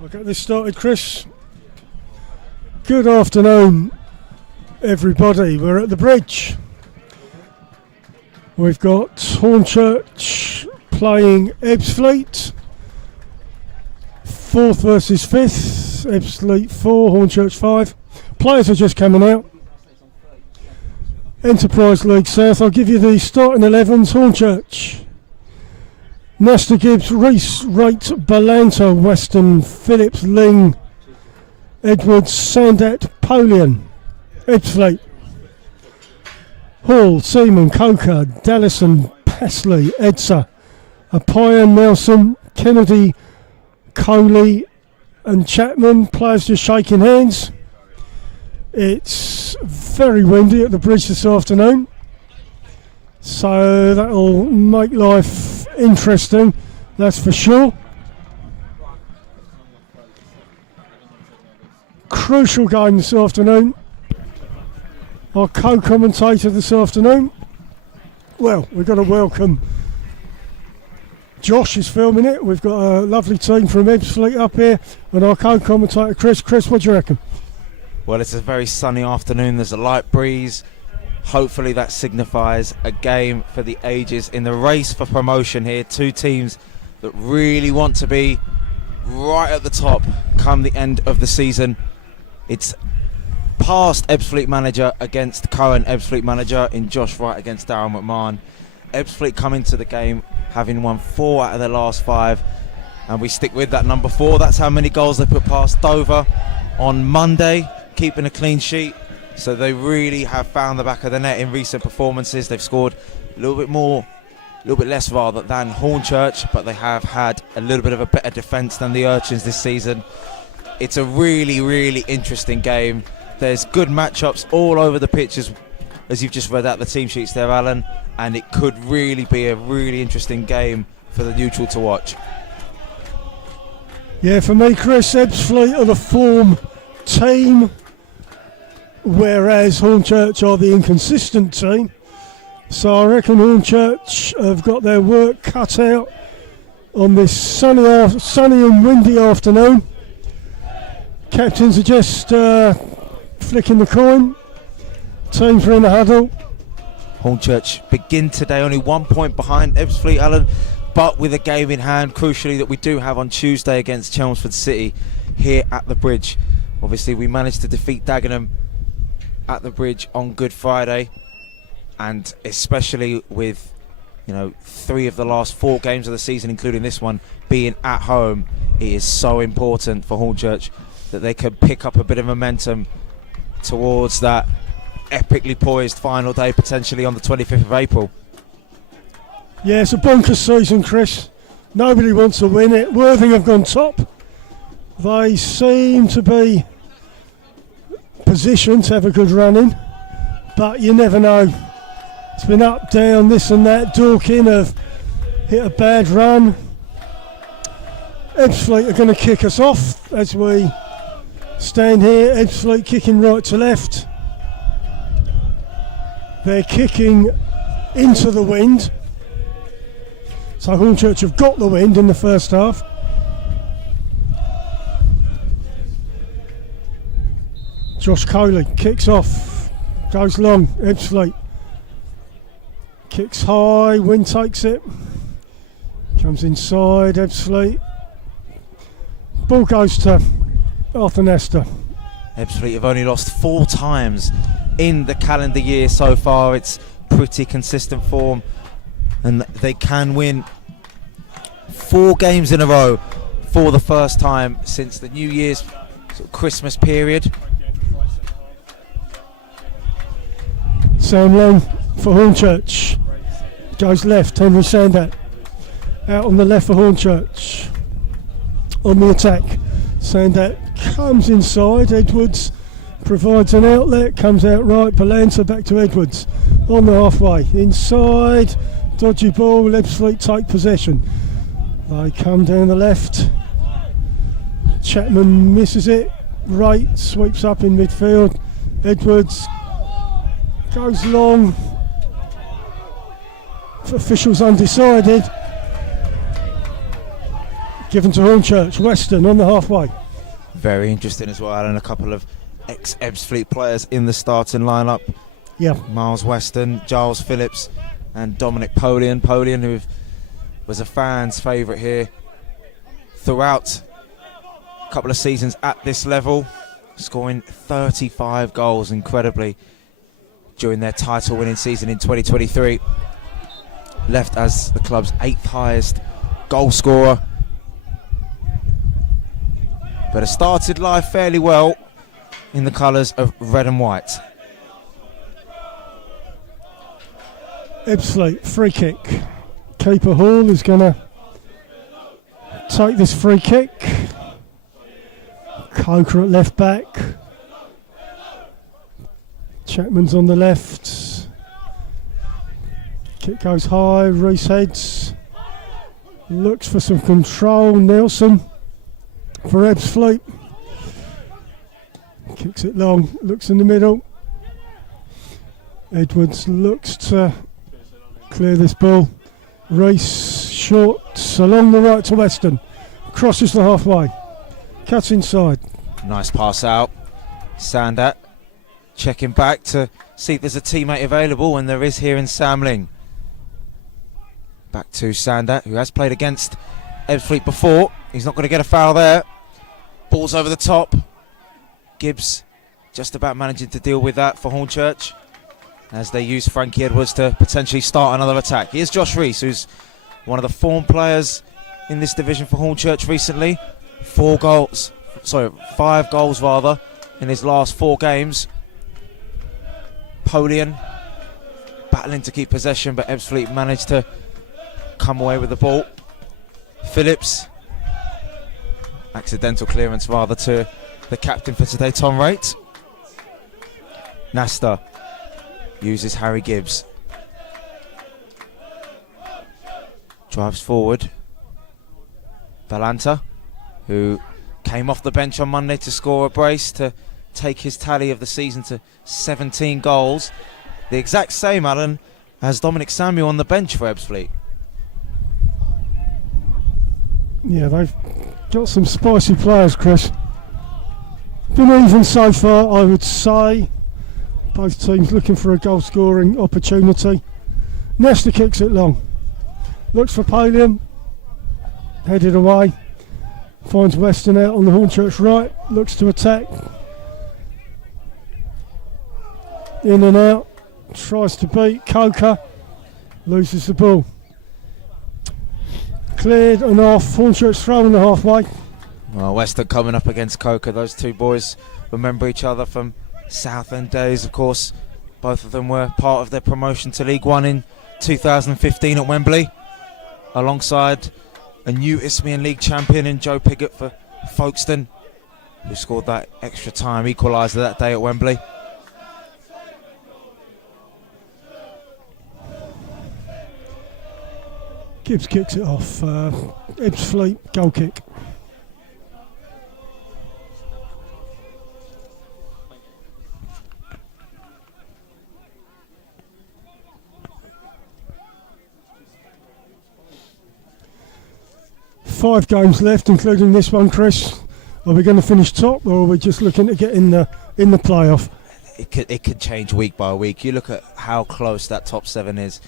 I'll get this started, Chris. Good afternoon, everybody. We're at the bridge. We've got Hornchurch playing Ebbsfleet. 4th versus 5th. Ebbsfleet 4, Hornchurch 5. Players are just coming out. Enterprise League South. I'll give you the starting 11s. Hornchurch. Nestor Gibbs, Reese, Rate, Balanta, Weston, Phillips, Ling, Edwards, Sandat, Polian. Ebbsfleet. Hall, Seaman, Coker, Dallison, Pasley, Edsa, Apoyan, Nelson, Kennedy, Coley and Chapman. Players just shaking hands. It's very windy at the bridge this afternoon, so that'll make life interesting, that's for sure. Crucial game this afternoon. Our co-commentator this afternoon, well, we've got to welcome Josh is filming it. We've got a lovely team from Ebbsfleet up here, and our co-commentator Chris. Chris, what do you reckon? Well, it's a very sunny afternoon. There's a light breeze. Hopefully that signifies a game for the ages in the race for promotion here. Two teams that really want to be right at the top come the end of the season. It's past Ebbsfleet manager against current Ebbsfleet manager in Josh Wright against Darren McMahon. Ebbsfleet come into the game having won 4 out of their last 5, and we stick with that number 4. That's how many goals they put past Dover on Monday, keeping a clean sheet. So they really have found the back of the net in recent performances. They've scored a little bit less rather than Hornchurch, but they have had a little bit of a better defence than the Urchins this season. It's a really, really interesting game. There's good matchups all over the pitches, as you've just read out the team sheets there, Alan, and it could really be a really interesting game for the neutral to watch. Yeah, for me, Chris, Ebbsfleet are the form team, whereas Hornchurch are the inconsistent team. So I reckon Hornchurch have got their work cut out on this sunny and windy afternoon. Captains are just flicking the coin. Teams are in the huddle. Hornchurch begin today only 1 point behind Ebbsfleet, Alan, but with a game in hand, crucially, that we do have on Tuesday against Chelmsford City here at the bridge. Obviously, we managed to defeat Dagenham at the bridge on Good Friday, and especially with 3 of the last 4 games of the season, including this one, being at home, it is so important for Hornchurch that they can pick up a bit of momentum towards that epically poised final day, potentially on the 25th of April. Yeah, it's a bonkers season, Chris. Nobody wants to win it. Worthing have gone top. They seem to be positioned to have a good run in, but you never know. It's been up, down, this and that. Dorking have hit a bad run. Ebbsfleet are going to kick us off as we stand here. Ebbsfleet kicking right to left. They're kicking into the wind. So Hornchurch have got the wind in the first half. Josh Coley kicks off, goes long, Ebbsfleet. Kicks high, wind takes it. Comes inside, Ebbsfleet. Ball goes to Arthur Nestor. Ebbsfleet have only lost 4 times in the calendar year so far. It's pretty consistent form, and they can win 4 games in a row for the first time since the New Year's Christmas period. Sam Long for Hornchurch. Goes left, Henry Sandat. Out on the left for Hornchurch. On the attack, Sandat comes inside. Edwards provides an outlet, comes out right. Balanta back to Edwards. On the halfway, inside. Dodgy ball, Ebbsfleet take possession. They come down the left. Chapman misses it. Wright sweeps up in midfield. Edwards goes long. Officials undecided. Given to Hornchurch. Weston on the halfway. Very interesting as well, and a couple of ex-Ebbsfleet players in the starting lineup. Yeah. Miles Weston, Giles Phillips and Dominic Polian. Polian, who was a fan's favourite here throughout a couple of seasons at this level, scoring 35 goals incredibly during their title winning season in 2023. Left as the club's 8th highest goal scorer, but has started life fairly well in the colours of red and white. Ebbsfleet, free kick. Keeper Hall is going to take this free kick. Coker at left back. Chapman's on the left. Kick goes high, Reese heads. Looks for some control, Nelson for Ebbsfleet. Kicks it long, looks in the middle. Edwards looks to clear this ball. Reese short along the right to Weston. Crosses the halfway. Cuts inside. Nice pass out. Sandat checking back to see if there's a teammate available, and there is here in Samling. Back to Sandat, who has played against Ebbsfleet before. He's not going to get a foul there. Ball's over the top. Gibbs just about managing to deal with that for Hornchurch as they use Frankie Edwards to potentially start another attack. Here's Josh Reese, who's one of the form players in this division for Hornchurch recently. 5 goals rather in his last 4 games. Polian battling to keep possession, but Ebbsfleet managed to come away with the ball. Phillips, accidental clearance rather to the captain for today, Tom Raitt. Nasta uses Harry Gibbs. Drives forward. Valanta, who came off the bench on Monday to score a brace to take his tally of the season to 17 goals. The exact same, Alan, as Dominic Samuel on the bench for Ebbsfleet. Yeah, they've got some spicy players, Chris. Been even so far, I would say. Both teams looking for a goal scoring opportunity. Nesta kicks it long. Looks for Polian. Headed away. Finds Weston out on the Hornchurch right. Looks to attack. In and out. Tries to beat Coker. Loses the ball. Cleared and off. Hornchurch throwing the halfway. Well, Weston coming up against Coker. Those two boys remember each other from Southend days, of course. Both of them were part of their promotion to League One in 2015 at Wembley, alongside a new Isthmian League champion in Joe Piggott for Folkestone, who scored that extra time equaliser that day at Wembley. Gibbs kicks it off. Ebbsfleet goal kick. Five games left, including this one, Chris. Are we going to finish top, or are we just looking to get in the playoff? It could change week by week. You look at how close that top 7 is.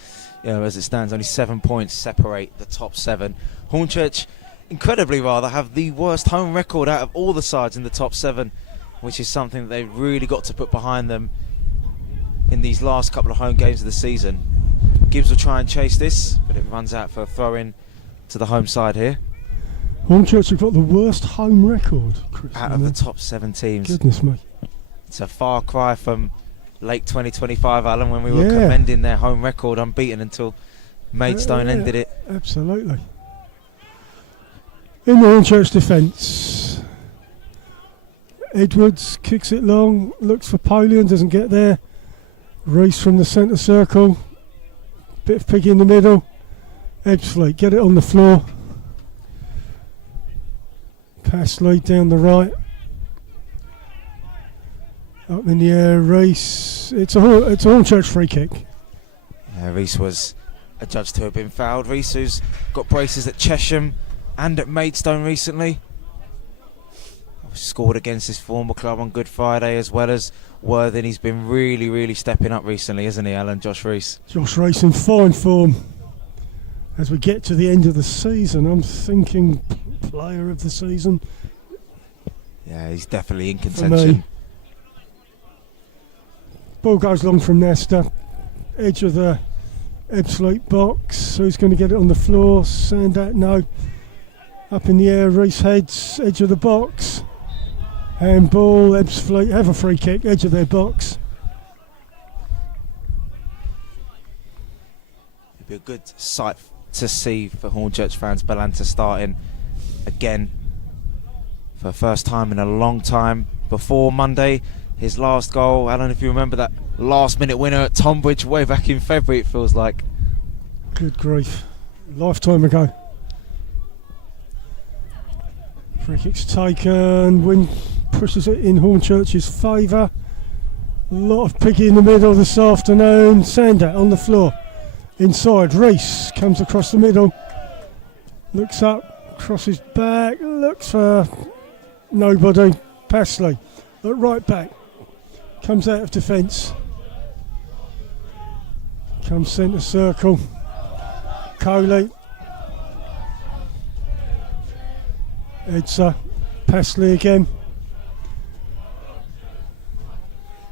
You know, as it stands, only 7 points separate the top 7. Hornchurch, incredibly rather, have the worst home record out of all the sides in the top 7, which is something that they've really got to put behind them in these last couple of home games of the season. Gibbs will try and chase this, but it runs out for a throw-in to the home side here. Hornchurch have got the worst home record, Chris, out of the top 7 teams. Goodness me. It's a far cry from late 2025, Alan, when we were commending their home record unbeaten until Maidstone ended it. Absolutely. In the Hornchurch defence, Edwards kicks it long, looks for Polian, doesn't get there. Reese from the centre circle, bit of piggy in the middle. Ebbsfleet get it on the floor. Pass lead down the right. Up in the air, Reese. It's a Hornchurch free kick. Reese was adjudged to have been fouled. Reese, who's got braces at Chesham, and at Maidstone recently. Scored against his former club on Good Friday, as well as Worthing. He's been really stepping up recently, isn't he, Alan? Josh Rees. Josh Rees in fine form. As we get to the end of the season, I'm thinking player of the season. Yeah, he's definitely in For contention. me. Ball goes long from Nesta. Edge of the Ebbsfleet box. Who's going to get it on the floor? Sandat, no. Up in the air, Rees heads, edge of the box. Handball, Ebbsfleet have a free kick, edge of their box. It'd be a good sight to see for Hornchurch fans. Balanta starting again for the first time in a long time. Before Monday, his last goal, I don't know if you remember that last minute winner at Tonbridge way back in February, it feels like. Good grief, lifetime ago. Free kick's taken, Wynn pushes it in Hornchurch's favour. A lot of piggy in the middle this afternoon. Sandat on the floor. Inside, Rees comes across the middle. Looks up, crosses back, looks for nobody. Passley at right back. Comes out of defence. Comes centre circle. Coley. Edsa. Passley again.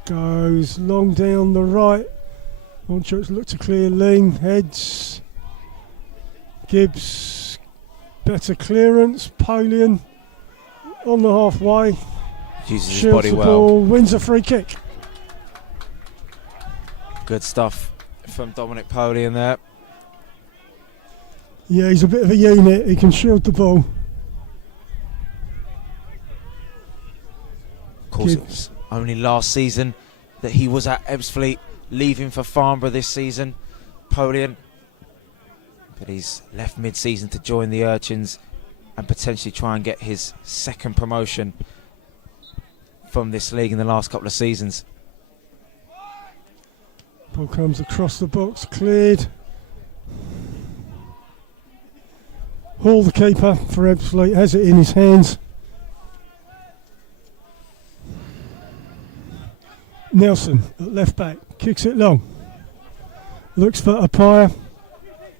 Goes long down the right. Hornchurch look to clear Ling. Heads. Gibbs. Better clearance. Polian on the halfway. Uses his Shields body the well. ball. Wins a free kick. Good stuff from Dominic Polian there. Yeah, he's a bit of a unit. He can shield the ball. Of course, it was only last season that he was at Ebbsfleet, leaving for Farnborough this season. Polian. But he's left mid-season to join the Urchins and potentially try and get his second promotion from this league in the last couple of seasons. Ball comes across the box, cleared. Hall, the keeper for Ebbsfleet, has it in his hands. Nelson at left back, kicks it long. Looks for Appiah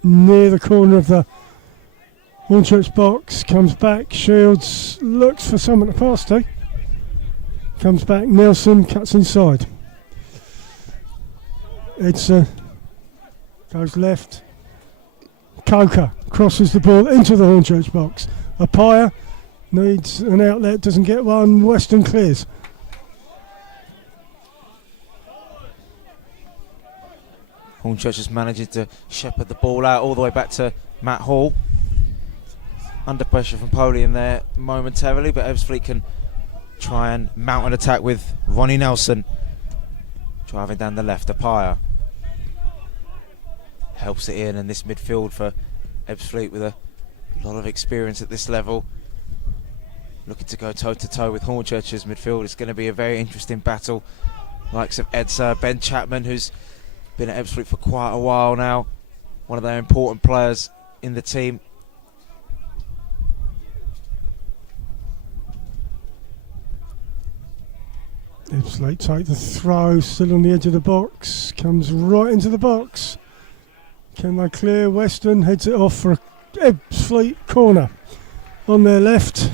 near the corner of the Hornchurch box. Comes back, Shields looks for someone to pass to. Comes back, Nelson cuts inside. Edson goes left. Coker crosses the ball into the Hornchurch box. Appiah needs an outlet, doesn't get one. Weston clears. Hornchurch is managing to shepherd the ball out all the way back to Matt Hall. Under pressure from Polian there momentarily, but Ebbsfleet can try and mount an attack with Ronnie Nelson driving down the left. Appiah helps it in, and this midfield for Ebbsfleet with a lot of experience at this level, looking to go toe to toe with Hornchurch's midfield. It's going to be a very interesting battle. Likes of Edsa, Ben Chapman, who's been at Ebbsfleet for quite a while now, one of their important players in the team. Ebbsfleet take the throw, still on the edge of the box, comes right into the box. Can they clear? Weston heads it off for a Ebbsfleet corner on their left.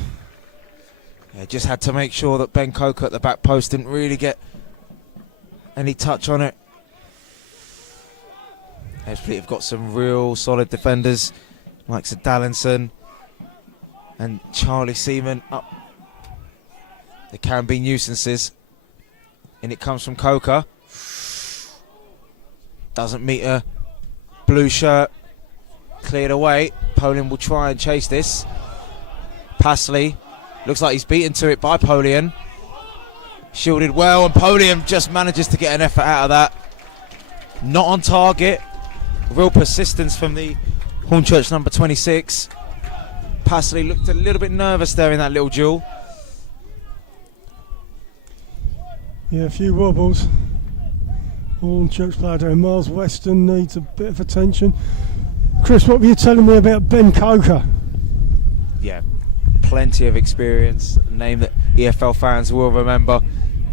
Yeah, just had to make sure that Ben Coker at the back post didn't really get any touch on it. Ebbsfleet have got some real solid defenders, like Sir Dallinson and Charlie Seaman up. There can be nuisances, and it comes from Coker. Doesn't meet a blue shirt, cleared away. Polian will try and chase this. Passley looks like he's beaten to it by Polian. Shielded well, and Polian just manages to get an effort out of that. Not on target. Real persistence from the Hornchurch number 26. Passley looked a little bit nervous there in that little duel. Yeah, a few wobbles. Hornchurch player down. Miles Weston needs a bit of attention. Chris, what were you telling me about Ben Coker? Yeah, plenty of experience. A name that EFL fans will remember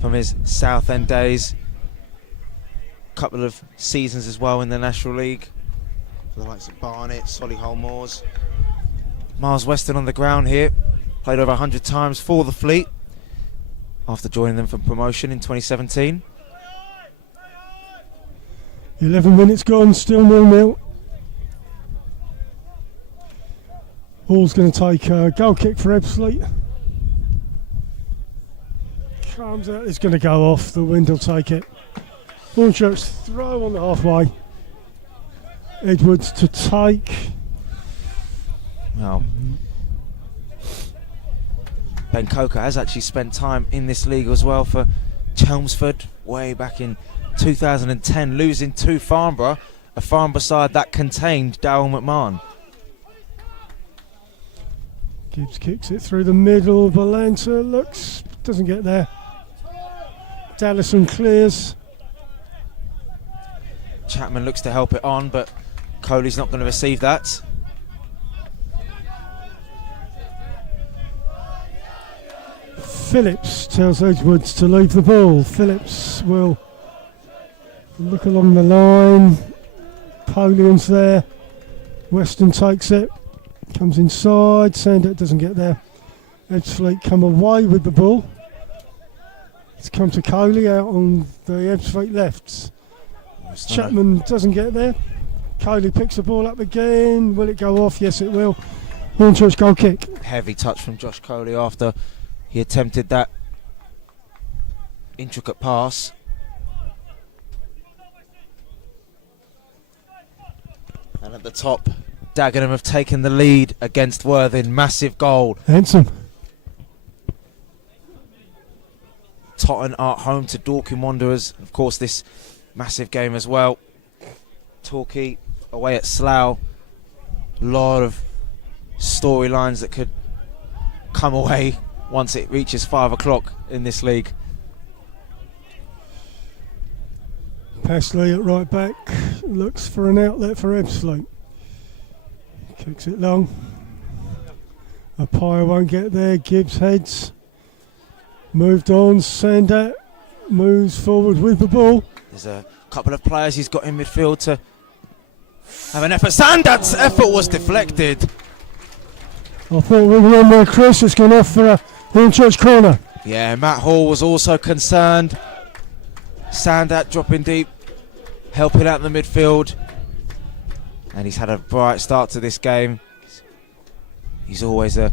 from his Southend days. Couple of seasons as well in the National League for the likes of Barnet, Solihull Moors. Miles Weston on the ground here. Played over 100 times for the Fleet after joining them from promotion in 2017. 11 minutes gone, still 0-0. Hall's going to take a goal kick for Ebbsfleet. Comes out, it's going to go off, the wind will take it. Hornchurch throw on the halfway. Edwards to take. Well, Ben Coker has actually spent time in this league as well for Chelmsford way back in 2010, losing to Farnborough, a Farnborough side that contained Darryl McMahon. Gibbs kicks it through the middle. Valenta looks, doesn't get there. Dallison clears. Chapman looks to help it on, but Coley's not going to receive that. Phillips tells Edwards to leave the ball. Phillips will look along the line. Polian's there. Weston takes it. Comes inside. Sandet doesn't get there. Ebbsfleet come away with the ball. It's come to Coley out on the Ebbsfleet lefts. Chapman doesn't get there. Coley picks the ball up again. Will it go off? Yes, it will. Hornchurch goal kick. Heavy touch from Josh Coley after he attempted that intricate pass. And at the top, Dagenham have taken the lead against Worthing. Massive goal. Handsome. Totten are home to Dorking Wanderers. Of course, this massive game as well. Torquay away at Slough. A lot of storylines that could come away once it reaches 5 o'clock in this league. Passley at right back looks for an outlet for Ebbsfleet. Kicks it long. Apaya won't get there. Gibbs heads. Moved on. Sandat moves forward with the ball. There's a couple of players he's got in midfield to have an effort. Sandat's effort was deflected. I thought we were on there, Chris. It's gone off for a Hornchurch corner. Yeah, Matt Hall was also concerned. Sandat dropping deep, helping out in the midfield. And he's had a bright start to this game. He's always a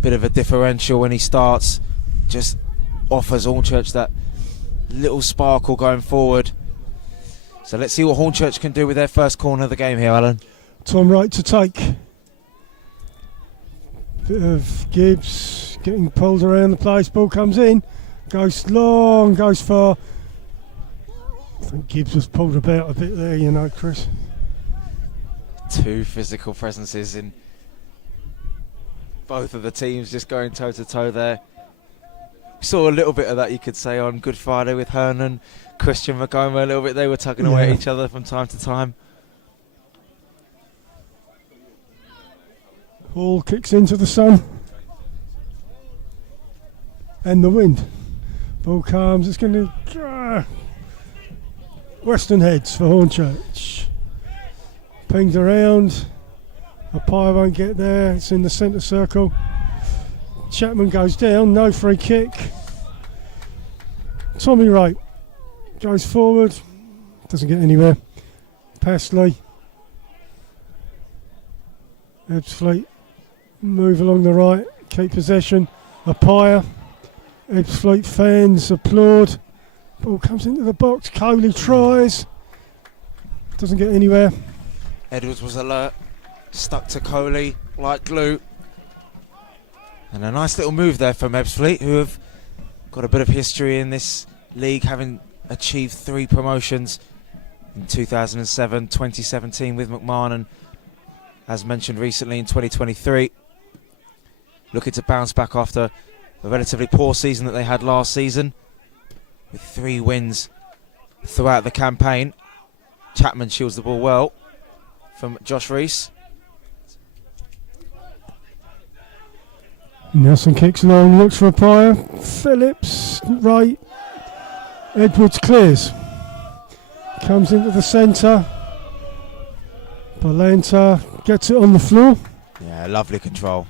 bit of a differential when he starts. Just offers Hornchurch that little sparkle going forward. So let's see what Hornchurch can do with their first corner of the game here, Alan. Tom Wright to take. Bit of Gibbs getting pulled around the place. Ball comes in, goes long, goes far. I think Gibbs was pulled about a bit there, you know, Chris. Two physical presences in both of the teams, just going toe to toe there. Saw a little bit of that, you could say, on Good Friday with Hernan, Christian McGoma a little bit. They were tugging away at each other from time to time. Hall kicks into the sun and the wind. Ball comes. It's going to Western heads for Hornchurch. Pinged around. Apaya won't get there. It's in the centre circle. Chapman goes down. No free kick. Tommy Wright goes forward. Doesn't get anywhere. Passley. Ebbsfleet move along the right. Keep possession. Apaya. Ebbsfleet fans applaud. Ball comes into the box. Coley tries. Doesn't get anywhere. Edwards was alert. Stuck to Coley like glue. And a nice little move there from Ebbsfleet, who have got a bit of history in this league, having achieved 3 promotions in 2007, 2017 with McMahon, and as mentioned recently in 2023. Looking to bounce back after a relatively poor season that they had last season, with 3 wins throughout the campaign. Chapman shields the ball well from Josh Rees. Nelson kicks long, looks for a pyre. Phillips, right. Edwards clears. Comes into the centre. Balanta gets it on the floor. Yeah, lovely control.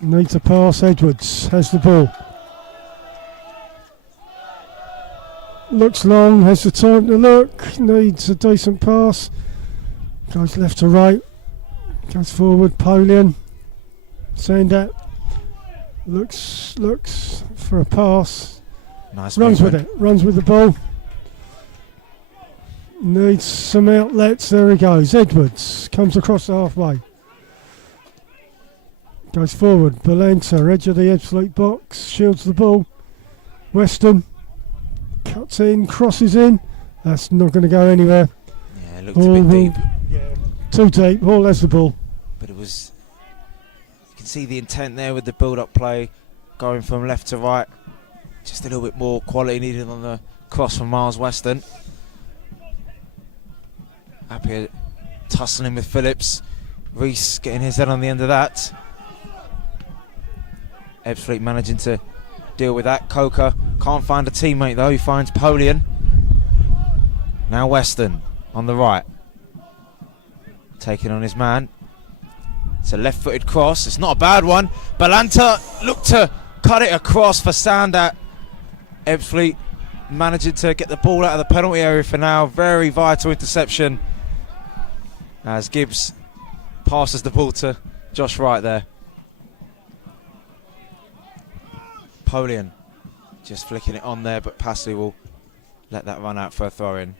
Needs a pass. Edwards has the ball. Looks long, has the time to look. Needs a decent pass. Goes left to right. Goes forward. Polian. Sandat. Looks for a pass. Nice Runs movement. with it. Runs with the ball. Needs some outlets. There he goes. Edwards comes across the halfway. Goes forward. Balanta, edge of the Ebbsfleet box. Shields the ball. Weston cuts in, crosses in. That's not going to go anywhere. Yeah, it looked a bit deep. Yeah. Too deep. Hall has the ball. But it was... You can see the intent there with the build-up play. Going from left to right. Just a little bit more quality needed on the cross from Miles Weston. Happy tussling with Phillips. Reese getting his head on the end of that. Ebbsfleet managing to deal with that. Coker can't find a teammate though. He finds Polian. Now Weston on the right. Taking on his man. It's a left-footed cross. It's not a bad one. Balanta looked to cut it across for Sandat. Ebbsfleet managing to get the ball out of the penalty area for now. Very vital interception as Gibbs passes the ball to Josh Wright there. Polian just flicking it on there, but Passley will let that run out for a throw-in.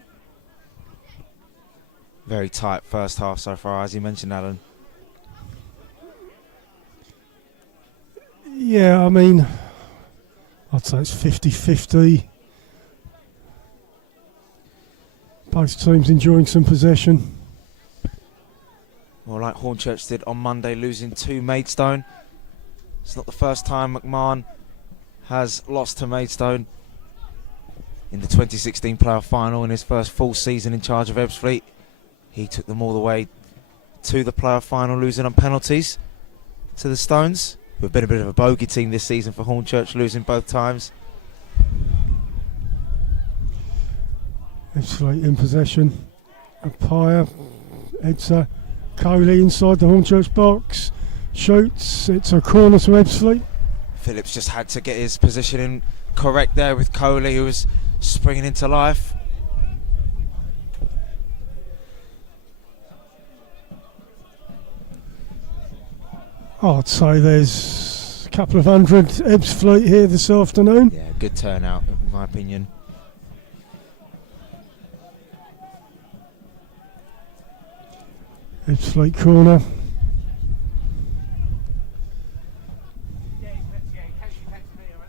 Very tight first half so far, as you mentioned, Alan. Yeah, I mean, I'd say it's 50-50. Both teams enjoying some possession. Well, like Hornchurch did on Monday, losing to Maidstone. It's not the first time McMahon has lost to Maidstone in the 2016 playoff final in his first full season in charge of Ebbsfleet. He took them all the way to the playoff final, losing on penalties to the Stones, who have been a bit of a bogey team this season for Hornchurch, losing both times. Ebbsfleet in possession. Appiah, Edsa, Coley inside the Hornchurch box. Shoots. It's a corner to Ebbsfleet. Phillips just had to get his positioning correct there with Coley, who was springing into life. I'd say there's a couple of hundred Ebbsfleet here this afternoon. Yeah, good turnout, in my opinion. Ebbsfleet corner.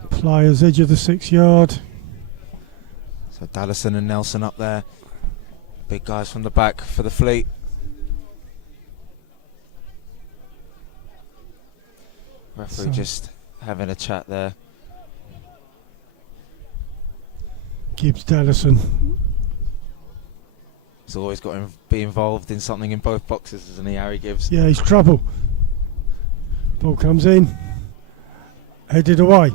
Players edge of the 6 yard. So Dallison and Nelson up there. Big guys from the back for the Fleet. Referee just having a chat there. Gibbs Dallison. He's always got to be involved in something in both boxes, isn't he, Harry Gibbs? Yeah, he's trouble. Ball comes in. Headed away.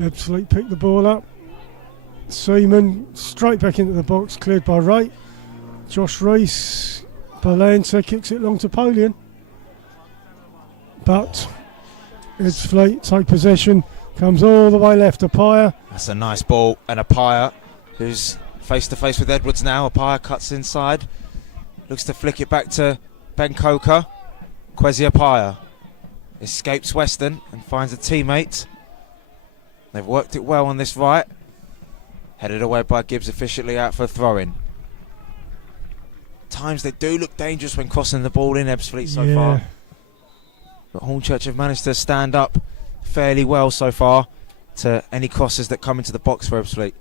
Ebbsfleet pick the ball up. Seaman straight back into the box, cleared by Wright. Josh Reese. Balanta kicks it long to Polian. But Ebbsfleet take possession. Comes all the way left to Appiah. That's a nice ball. And Appiah, who's face to face with Edwards now. Appiah cuts inside. Looks to flick it back to Ben Coker. Kwesi Appiah escapes Weston and finds a teammate. They've worked it well on this right. Headed away by Gibbs, efficiently out for a throw-in. Times they do look dangerous when crossing the ball in Ebbsfleet so far. But Hornchurch have managed to stand up fairly well so far to any crosses that come into the box for Ebbsfleet.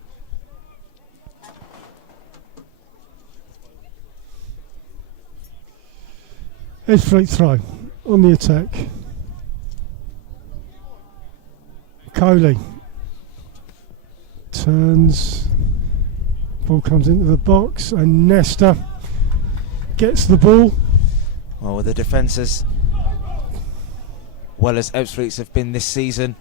Ebbsfleet throw on the attack. Coley turns, ball comes into the box and Nesta gets the ball. Well, with the defences well as Ebbsfleet's have been this season.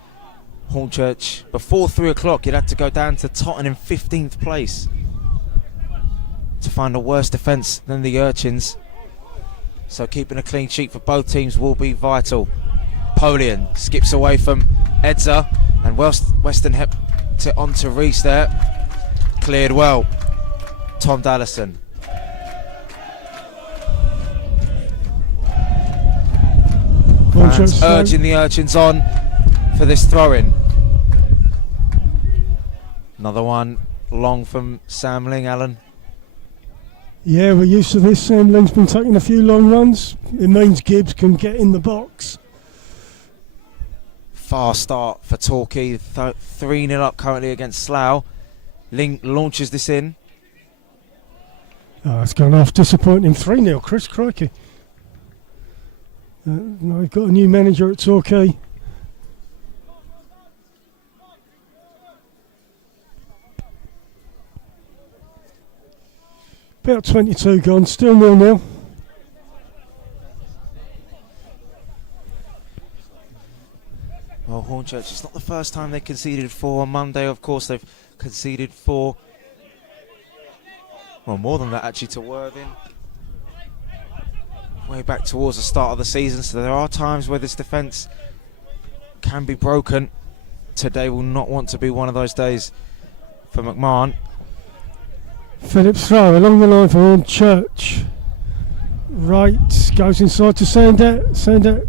Hornchurch, before 3 o'clock, you'd have to go down to Tottenham 15th place to find a worse defence than the Urchins. So keeping a clean sheet for both teams will be vital. Polian skips away from Edza, and Weston helped it on to Reese there. Cleared well. Tom Dallison. Fans urging the Urchins on for this throw-in. Another one long from Samling, Alan. Yeah, we're used to this. Samling's been taking a few long runs. It means Gibbs can get in the box. Fast start for Torquay. 3-0 up currently against Slough. Ling launches this in. Oh, it's gone off disappointing. 3-0, Chris, crikey. No, we've got a new manager at Torquay. About 22 gone, still 0-0. Well, Hornchurch, it's not the first time they conceded 4 on Monday. Of course, they've conceded 4. Well, more than that, actually, to Worthing. Way back towards the start of the season. So there are times where this defence can be broken. Today will not want to be one of those days for McMahon. Phillips throw along the line for Hornchurch. Right, goes inside to Sandat. Sandat,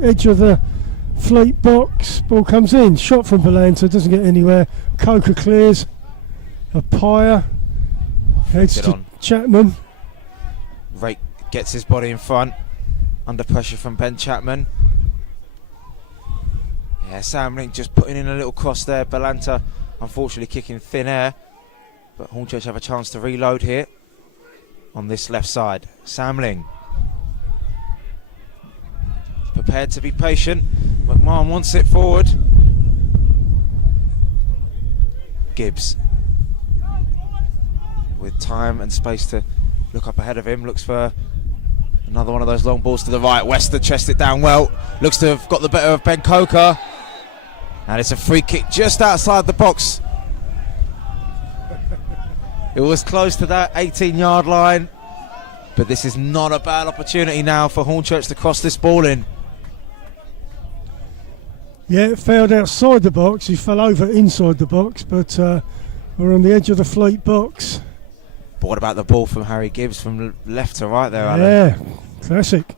edge of the Fleet box. Ball comes in. Shot from Belanta, doesn't get anywhere. Coker clears. Appiah heads to Chapman. Rake gets his body in front. Under pressure from Ben Chapman. Yeah, Samling just putting in a little cross there. Belanta unfortunately kicking thin air. But Hornchurch have a chance to reload here on this left side. Samling prepared to be patient. McMahon wants it forward. Gibbs with time and space to look up ahead of him. Looks for another one of those long balls to the right. Weston chests it down well. Looks to have got the better of Ben Coker. And it's a free kick just outside the box. It was close to that 18-yard line, but this is not a bad opportunity now for Hornchurch to cross this ball in. Yeah, it failed outside the box. He fell over inside the box, but we're on the edge of the Fleet box. But what about the ball from Harry Gibbs from left to right there, Alan? Yeah, classic.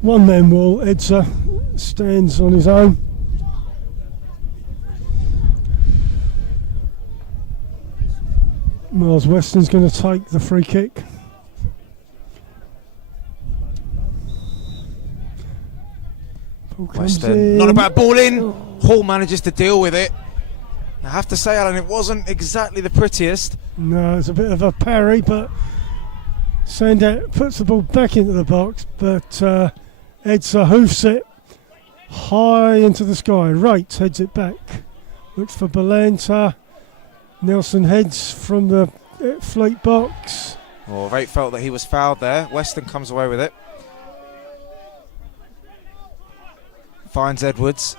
One man wall, Edza stands on his own. Miles Weston's going to take the free kick. Weston, not a bad ball in. Hall manages to deal with it. I have to say, Alan, it wasn't exactly the prettiest. No, it's a bit of a parry, but Sandat puts the ball back into the box, but Edza hoofs it high into the sky. Wright heads it back. Looks for Belanta. Nelson heads from the Fleet box. Well, Wright felt that he was fouled there. Weston comes away with it. Finds Edwards.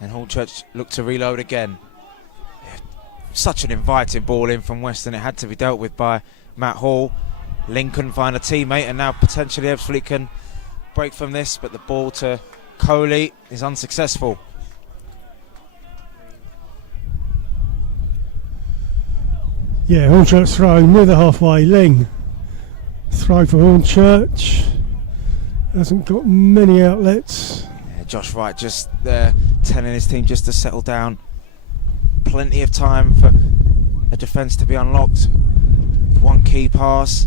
And Hornchurch look to reload again. Such an inviting ball in from Weston. It had to be dealt with by Matt Hall. Ling couldn't find a teammate, and now potentially Ebbsfleet can break from this, but the ball to Coley is unsuccessful. Yeah, Hornchurch throw near the halfway. Ling throw for Hornchurch. Hasn't got many outlets. Yeah, Josh Wright just there telling his team just to settle down. Plenty of time for a defence to be unlocked. One key pass.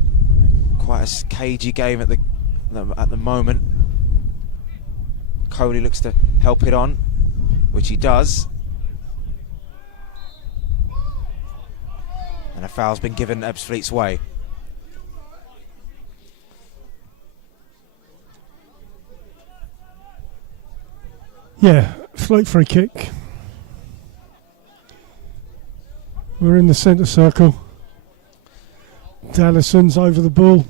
Quite a cagey game at the moment. Coley looks to help it on, which he does. And a foul's been given Ebbsfleet's way. Yeah, Fleet free kick. We're in the centre circle. Dallason's over the ball.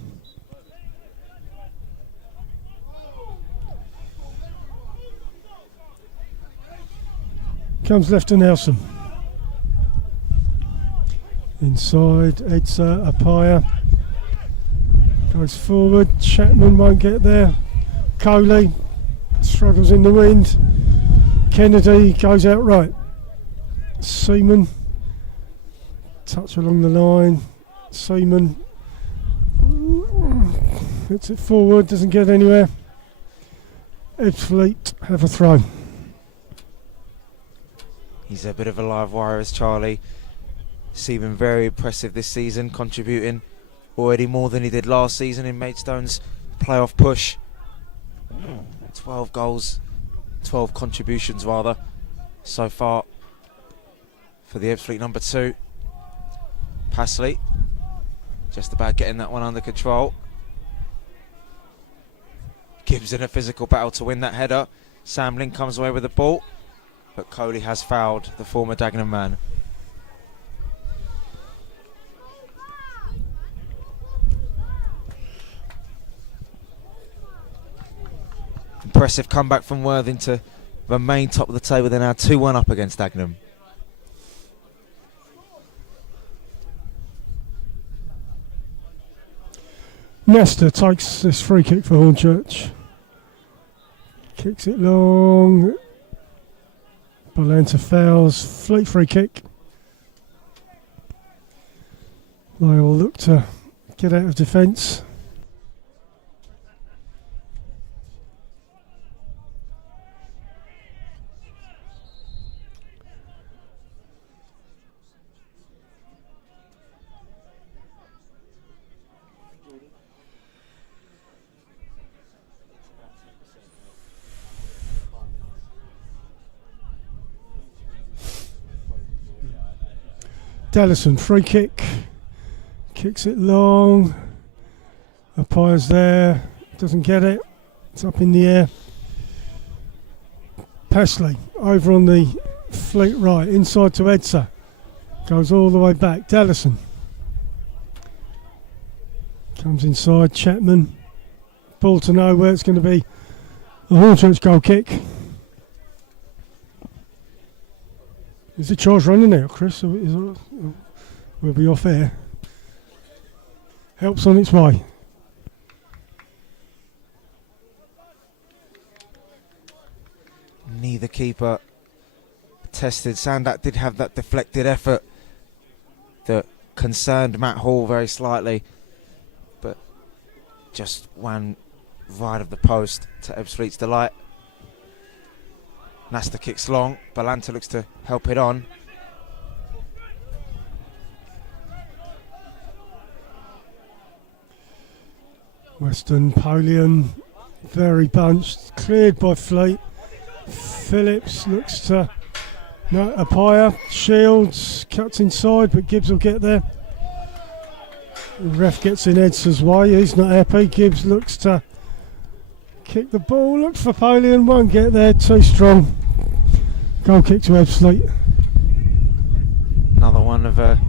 Comes left to Nelson. Inside, Edsa, Apaya. Goes forward, Chapman won't get there. Coley struggles in the wind. Kennedy goes out right. Seaman. Touch along the line. Seaman. Puts it forward, doesn't get anywhere. Ebbsfleet have a throw. He's a bit of a live wire as Charlie. Seaman very impressive this season, contributing already more than he did last season in Maidstone's playoff push. 12 goals, 12 contributions rather, so far for the Ebbsfleet number 2. Passley, just about getting that one under control. Gibbs in a physical battle to win that header. Samling comes away with the ball, but Coley has fouled the former Dagenham man. Impressive comeback from Worthing to remain top of the table. They're now 2-1 up against Dagenham. Nesta takes this free kick for Hornchurch. Kicks it long. Balanta fouls. Fleet free kick. They'll look to get out of defence. Dallison, free kick, kicks it long, Apaya's there, doesn't get it, it's up in the air. Passley, over on the Fleet right, inside to Edsa, goes all the way back, Dallison. Comes inside, Chapman, ball to nowhere, it's going to be a Hornchurch goal kick. Is the charge running now, Chris? We'll be off air. Help's on its way. Neither keeper tested. Sandak did have that deflected effort that concerned Matt Hall very slightly, but just one right of the post to Ebbsfleet's delight. Nasta kicks long, Balanta looks to help it on. Western, Polian, very bunched, cleared by Fleet. Phillips looks to, no, Apaya, Shields, cuts inside, but Gibbs will get there. The ref gets in Edsa's way, he's not happy. Gibbs looks to kick the ball, looks for Polian, won't get there, too strong. Goal kick to Ebbsfleet. Another one of a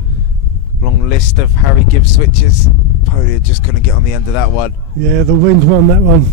long list of Harry Gibbs switches. Polian just couldn't get on the end of that one. Yeah, the wind won that one.